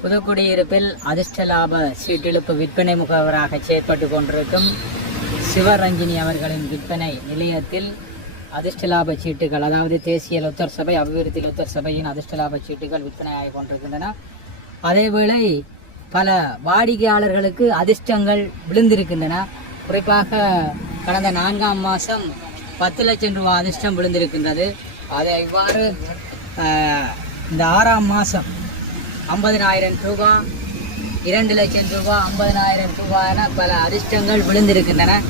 புதுக்குடியிருப்பில் அதிர்ஷ்ட லாப சீட்டிழுப்பு விற்பனை முகவராக செயற்பட்டு கொண்டிருக்கும் சிவரஞ்சினி அவர்களின் விற்பனை நிலையத்தில் அதிர்ஷ்ட லாப சீட்டுகள் அதாவது தேசிய லொத்தர் சபை அபிவிருத்தி லொத்தர் சபையின் அதிர்ஷ்ட லாப சீட்டுகள் விற்பனையாகி கொண்டிருக்கின்றன. அதேவேளை பல வாடிக்கையாளர்களுக்கு அதிர்ஷ்டங்கள் விழுந்திருக்கின்றன. குறிப்பாக கடந்த நான்காம் மாதம் பத்து லட்சம் ரூபாய் அதிர்ஷ்டம் விழுந்திருக்கின்றது. அதை இவ்வாறு இந்த ஆறாம் மாதம் ஐம்பதினாயிரம் ரூபா இரண்டு லட்சம் ரூபா ஐம்பதினாயிரம் ரூபா என பல அதிர்ஷ்டங்கள் விழுந்திருக்கின்றன.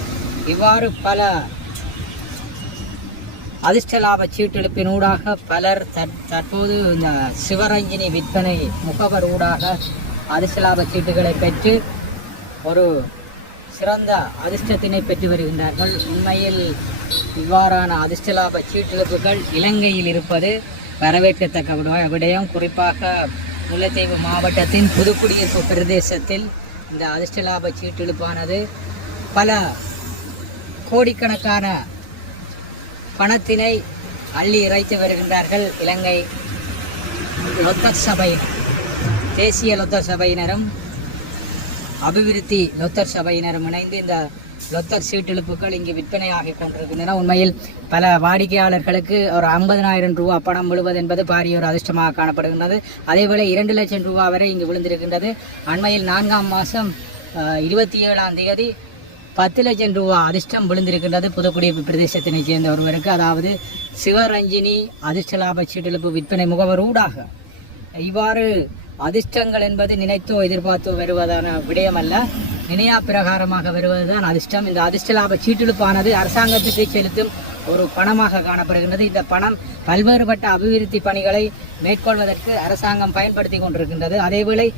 இவ்வாறு பல அதிர்ஷ்ட லாப சீட்டெழுப்பின் ஊடாக பலர் தற்- தற்போது இந்த சிவரஞ்சினி விற்பனை முகவர் ஊடாக அதிர்ஷ்ட லாப சீட்டுகளை பெற்று ஒரு சிறந்த அதிர்ஷ்டத்தினை பெற்று வருகின்றார்கள். உண்மையில் இவ்வாறான அதிர்ஷ்ட லாப சீட்டெழுப்புகள் இலங்கையில் இருப்பது வரவேற்கத்தக்க விடுவ விடயம். குறிப்பாக முல்லைத்தீவு மாவட்டத்தின் புதுக்குடியிருப்பு பிரதேசத்தில் இந்த அதிர்ஷ்டலாப சீட்டெழுப்பானது பல கோடிக்கணக்கான பணத்தினை அள்ளி இறைத்து வருகின்றார்கள் இலங்கை லொத்தர் சபையினர். தேசிய லொத்தர் சபையினரும் அபிவிருத்தி லொத்தர் சபையினரும் இணைந்து இந்த லொத்தர் சீட்டெழுப்புகள் இங்கு விற்பனையாகி கொண்டிருக்கின்றன. உண்மையில் பல வாடிக்கையாளர்களுக்கு ஒரு ஐம்பதனாயிரம் ரூபா பணம் விழுவது என்பது பாரிய ஒரு அதிர்ஷ்டமாக காணப்படுகின்றது. அதேபோல் இரண்டு லட்சம் ரூபா வரை இங்கு விழுந்திருக்கின்றது. அண்மையில் நான்காம் மாதம் இருபத்தி ஏழாம் தேதி பத்து லட்சம் ரூபா அதிர்ஷ்டம் விழுந்திருக்கின்றது புதுக்குடி பிரதேசத்தினை சேர்ந்த ஒருவருக்கு. அதாவது சிவரஞ்சினி அதிர்ஷ்ட லாப சீட்டெழுப்பு விற்பனை முகவர் ஊடாக இவ்வாறு அதிர்ஷ்டங்கள் என்பது நினைத்தோ எதிர்பார்த்தோ வருவதான விடயமல்ல. நினையா பிரகாரமாக வருவதுதான் அதிர்ஷ்டம். இந்த அதிர்ஷ்ட லாப சீட்டிழுப்பானது அரசாங்கத்துக்கு செலுத்தும் ஒரு பணமாக காணப்படுகின்றது. இந்த பணம் பல்வேறுபட்ட அபிவிருத்தி பணிகளை மேற்கொள்வதற்கு அரசாங்கம் பயன்படுத்தி கொண்டிருக்கின்றது. அதேவேளை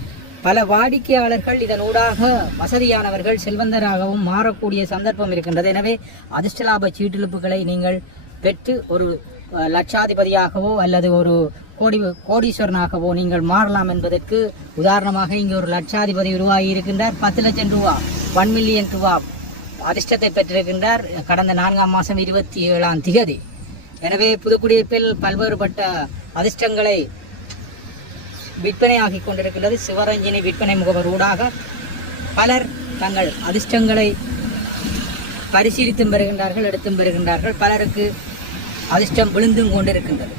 பல வாடிக்கையாளர்கள் இதன் ஊடாக வசதியானவர்கள் செல்வந்தராகவும் மாறக்கூடிய சந்தர்ப்பம் இருக்கின்றது. எனவே அதிர்ஷ்ட லாப நீங்கள் பெற்று ஒரு லட்சாதிபதியாகவோ அல்லது ஒரு கோடி கோடீஸ்வரனாகவோ நீங்கள் மாறலாம் என்பதற்கு உதாரணமாக இங்கே ஒரு லட்சாதிபதி உருவாகி இருக்கின்றார் பத்து லட்சம் ரூபா ஒன் மில்லியன் ரூபா அதிர்ஷ்டத்தை பெற்றிருக்கின்றார். கடந்த நான்காம் மாதம் இருபத்தி ஏழாம் திகதி. எனவே புதுக்குடியிருப்பில் பல்வேறுபட்ட அதிர்ஷ்டங்களை விற்பனையாகிக் கொண்டிருக்கின்றது. சிவரஞ்சினி விற்பனை முகவர் ஊடாக பலர் தங்கள் அதிர்ஷ்டங்களை பரிசீலித்தும் வருகின்றார்கள் எடுத்தும் வருகின்றார்கள். பலருக்கு அதிர்ஷ்டம் விழுந்தும் கொண்டிருக்கின்றது.